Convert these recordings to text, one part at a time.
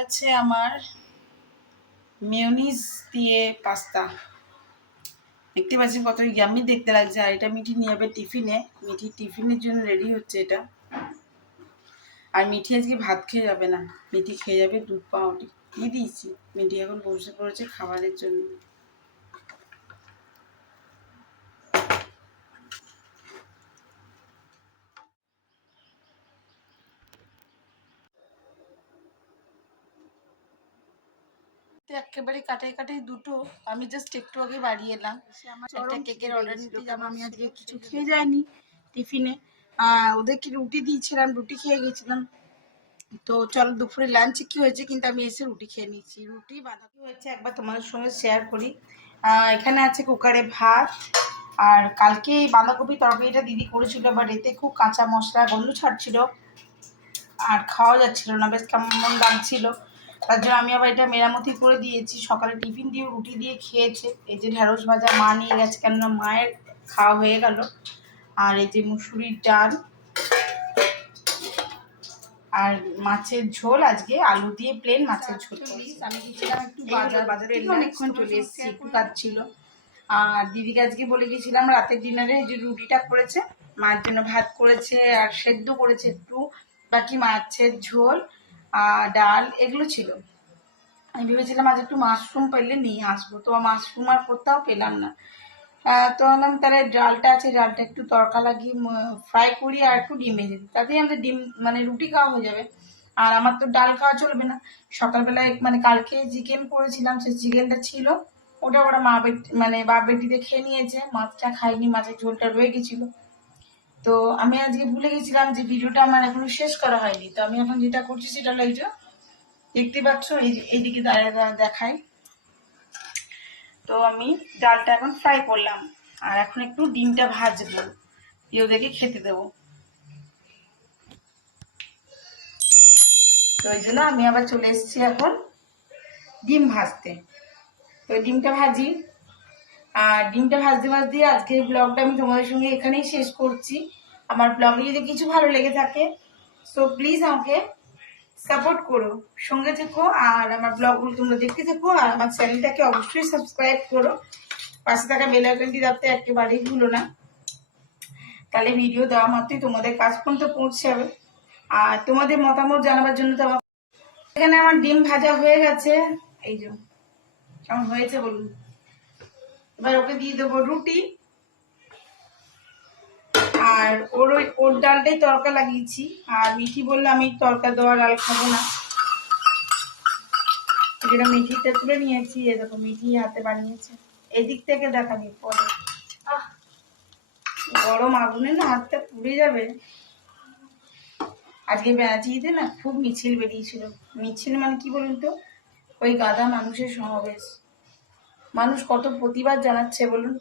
আছে আমার মেয়োনিজ দিয়ে পাস্তা। দেখতে পাচ্ছি কত ইয়াম্মি দেখতে লাগছে। আর এটা মিঠি নিয়ে যাবে টিফিনে। মিঠি টিফিনের জন্য রেডি হচ্ছে এটা। আর মিঠি আজকে ভাত খেয়ে যাবে না, মিঠি খেয়ে যাবে দুধ পাউরুটি দিয়ে দিয়েছি। মিঠি এখন বসে পড়েছে খাবারের জন্য। একেবারে কাটাই কাটাই দুটো। আমি জাস্ট একটু আগে বাড়ি এলাম, একটা কেকের অর্ডার নিতে যাবো। আমি আজকে কিছু খেয়ে যাইনি টিফিনে। ওদেরকে রুটি দিয়েছিলাম, রুটি খেয়ে গেছিলাম। তো চলো দুপুরে লাঞ্চে কি হয়েছে, কিন্তু আমি এসে রুটি খেয়ে নিয়েছি। রুটি বাঁধাকপি হয়েছে, একবার তোমাদের সঙ্গে শেয়ার করি। এখানে আছে কুকারে ভাত। আর কালকে বাঁধাকপি তরকারিটা দিদি করেছিল, বাট এতে খুব কাঁচা মশলা গন্ধ ছাড়ছিল আর খাওয়া যাচ্ছিল না, বেশ কেমন লাগছিল। তার জন্য আমি আবার এটা মেরামতি করে দিয়েছি। সকালে টিফিন দিয়ে রুটি দিয়ে খেয়েছে। এই যে ঢেঁড়স ভাজা মা নিয়ে গেছে, কেননা মায়ের খাওয়া হয়ে গেল। আর এই যে মুসুরির ডাল আর মাছের ঝোল, আজকে আলু দিয়ে প্লেন মাছের ঝোল। আমি গেছিলাম একটু বাজার থেকে অনেকক্ষণ চলে এসেছি, একটু কাজ ছিল। আর দিদিকে আজকে বলে গেছিলাম রাতের ডিনারে যে রুটিটা করেছে, মার জন্য ভাত করেছে আর সেদ্ধ করেছে একটু, বাকি মাছের ঝোল আর ডাল এগুলো ছিল। আমি ভেবেছিলাম আজ একটু মাশরুম পেলে নিয়ে আসবো, তো মাশরুম আর কোথাও পেলাম না। তো ভাবলাম তাহলে ডালটা আছে, ডালটা একটু তড়কা লাগিয়ে ফ্রাই করি আর একটু ডিম ভেজে দিই, তাতেই আমাদের ডিম মানে রুটি খাওয়া হয়ে যাবে। আর আমার তো ডাল খাওয়া চলবে না। সকালবেলায় মানে কালকে চিকেন করেছিলাম, সেই চিকেনটা ছিল, ওটা ওরা মা বেটি মানে বাপ বেটিতে খেয়ে নিয়েছে। মাছটা খাইনি, মাছের ঝোলটা রয়ে গেছিলো। তো আমি আজকে ভুলে গেছিলাম যে ভিডিওটা আমার এখনো শেষ করা হয়নি। তো আমি এখন যেটা করছি সেটা হলো এই যে দেখতে পাচ্ছ, এইদিকে দাঁড়িয়ে দেখাই। তো আমি ডালটা এখন ফ্রাই করলাম আর এখন একটু ডিমটা ভাজবো, ওদেরকে খেতে দেবো। তো ওই জন্য আমি আবার চলে এসেছি এখন ডিম ভাজতে। তো ডিমটা ভাজি। আর ডিমটা ভাজতে ভাজতে আজকের ব্লগটা আমি তোমাদের সঙ্গে এখানেই শেষ করছি। আমার ব্লগে যদি কিছু ভালো লেগে থাকে, সো প্লিজ আমাকে সাপোর্ট করো, সঙ্গে থেকো। আর আমার ব্লগগুলো তোমরা দেখতে থেকো। আর আমার চ্যানেলটাকে অবশ্যই সাবস্ক্রাইব করো, পাশে থাকা বেল আইকনটি দাবতে একেবারেই ভুলো না। তাহলে ভিডিও দেওয়া মাত্রই তোমাদের কাজ পর্যন্ত পৌঁছে যাবে। আর তোমাদের মতামত জানাবার জন্য তো এখানে আমার ডিম ভাজা হয়ে গেছে। এই যে কেমন হয়েছে বলুন। এবার ওকে দিয়ে দেবো রুটি। আর ওর ডালটাই তড়কা লাগিয়েছি। আর মিঠি বললো আমি তড়কা দেওয়া ডাল খাবো না, যেটা মিঠিটা তুলে নিয়েছি। এ দেখো মিঠি হাতে বানিয়েছে। এদিক থেকে দেখাবি পরে। গরম আগুনে না হাতটা পুড়ে যাবে। আজকে ব্যাচিতে না খুব মিছিল বেরিয়েছিল। মিছিল মানে কি বলুন তো, ওই গাধা মানুষের সমাবেশ। মানুষ কত প্রতিবাদ জানাচ্ছে বলুন।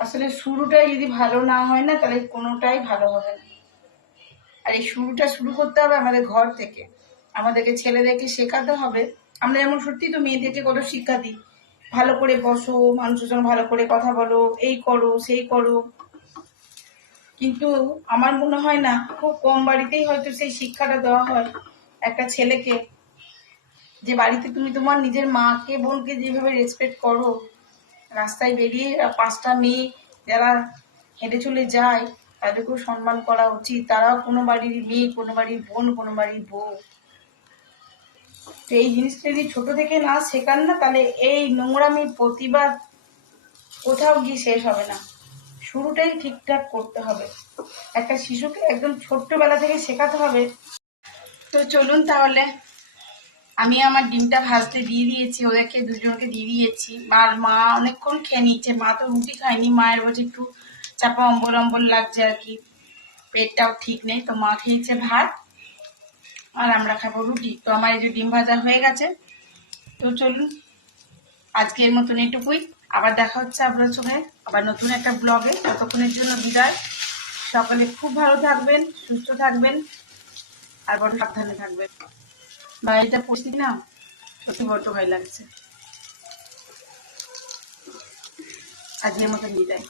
আসলে শুরুটাই যদি ভালো না হয় না, তাহলে কোনোটাই ভালো হবে না। আর এই শুরুটা শুরু করতে হবে আমাদের ঘর থেকে। আমাদেরকে ছেলেদেরকে শেখাতে হবে। আমরা যেমন সত্যি তো মেয়েদেরকে কত শিক্ষা দিই, ভালো করে বসো, মানুষের সঙ্গে ভালো করে কথা বলো, এই করো সেই করো। কিন্তু আমার মনে হয় না, খুব কম বাড়িতেই হয়তো সেই শিক্ষাটা দেওয়া হয় একটা ছেলেকে, যে বাড়িতে তুমি তোমার নিজের মাকে বোনকে যেভাবে রেসপেক্ট করো, রাস্তায় বেরিয়ে 5টা মেয়ে যারা হেঁটে চলে যায় তাদেরকেও সম্মান করা উচিত। তারাও কোনো বাড়ির মেয়ে, কোনো বাড়ির বোন, কোনো বাড়ির বউ। তো এই জিনিসটা যদি ছোট থেকে না শেখান না, তাহলে এই নোংরামির প্রতিবাদ কোথাও গিয়ে শেষ হবে না। শুরুটাই ঠিকঠাক করতে হবে। একটা শিশুকে একদম ছোট্টবেলা থেকে শেখাতে হবে। তো চলুন তাহলে, আমি আমার ডিমটা ভাজতে দিয়ে দিয়েছি, ওদেরকে দুজনকে দিয়ে দিয়েছি। আর মা অনেকক্ষণ খেয়ে নিচ্ছে। মা তো রুটি খায়নি, মায়ের বলছে একটু চাপা অম্বল অম্বল লাগছে আর কি, পেটটাও ঠিক নেই। তো মা খেয়েছে ভাত আর আমরা খাবো রুটি। তো আমার এই যে ডিম ভাজা হয়ে গেছে। তো চলুন আজকের মতন এটুকুই। আবার দেখা হচ্ছে আপনার সঙ্গে আবার নতুন একটা ব্লগে। ততক্ষণের জন্য বিদায়। সকলে খুব ভালো থাকবেন, সুস্থ থাকবেন আর বড় সাবধানে থাকবেন। বাইরেটা পড়ছি না, সত্যি বড্ড ভয় লাগছে। আজকের মতন বিদায়।